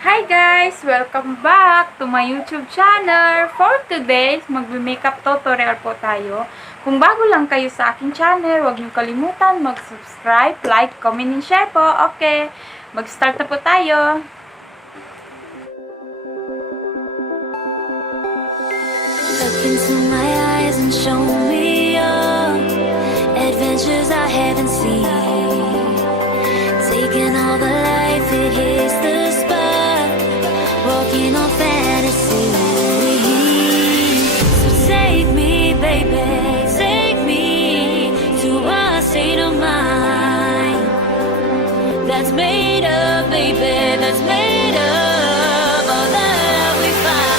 Hi guys! Welcome back to my YouTube channel. For today, magbe-makeup tutorial po tayo. Kung bago lang kayo sa aking channel, huwag niyo kalimutan mag-subscribe, like, comment, and share po. Okay, mag-start na po tayo. Look into my eyes and show me your adventures I haven't seen. Taking all the life, it hits the spot. Walking on fantasy. So take me, baby, take me to a state of mind that's made of, baby, that's made of all that we find.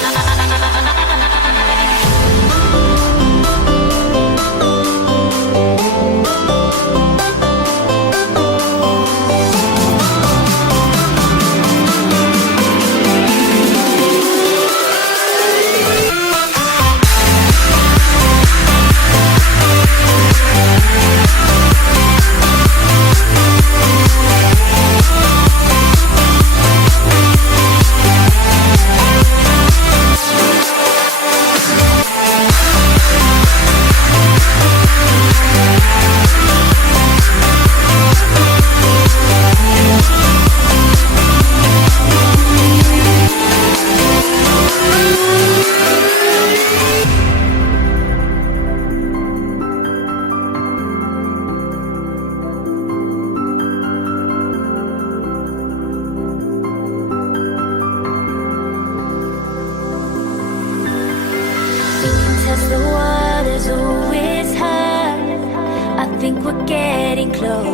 Test the waters, oh it's hot. I think we're getting close.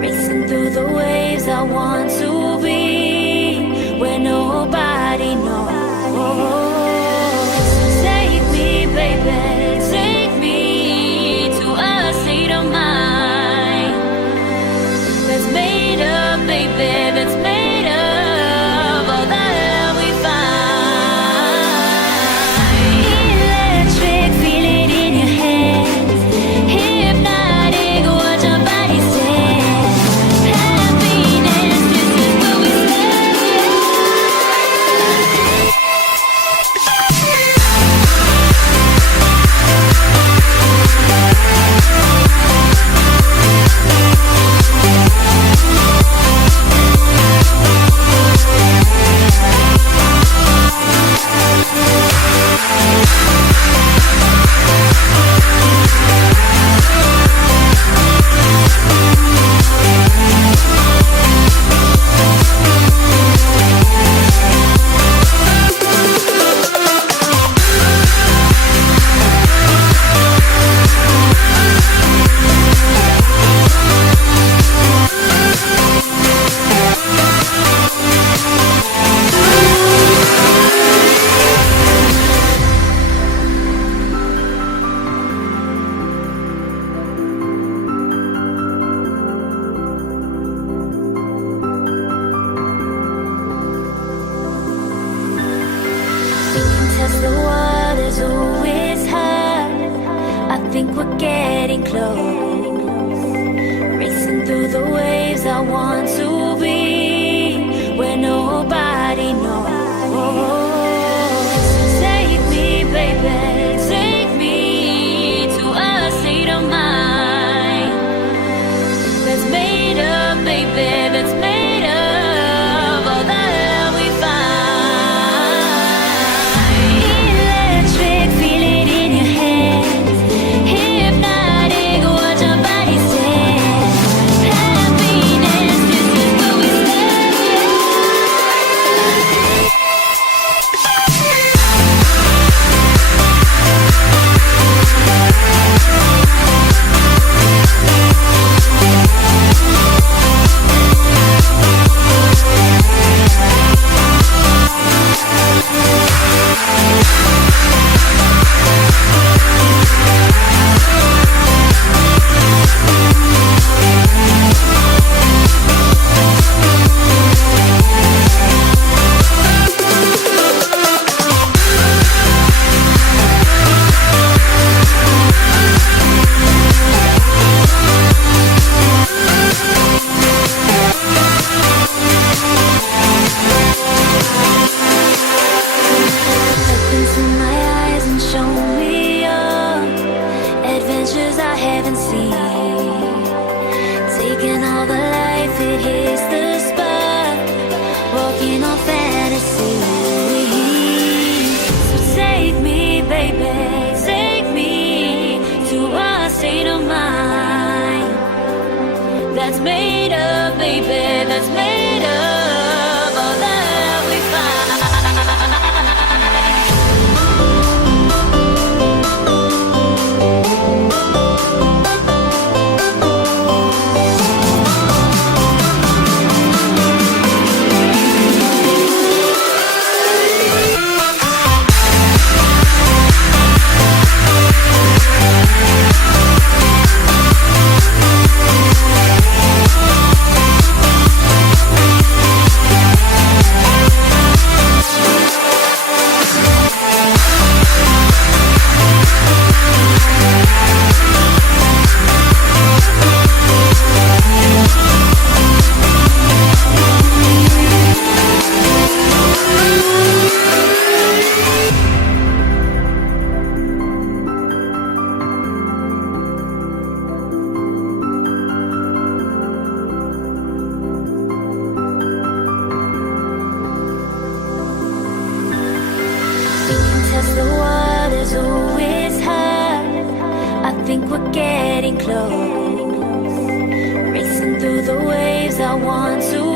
Racing through the waves, I want to be where nobody knows. Take me, baby, take me to a state of mind that's made of, baby, that's made of all that we find. Electric, feel it in your hands. Hypnotic, watch our bodies dance. Happiness, this is where we stand. Test the waters, oh it's hot. I think we're getting close. Racing through the waves, I want to be where nobody knows. Take me, baby, take me to a state of mind that's made of, baby, that's made of all that we find. Electric, feel it in your hands. Hypnotic, watch our bodies dance. Happiness, this is think we're getting close. Racing through the waves, I want to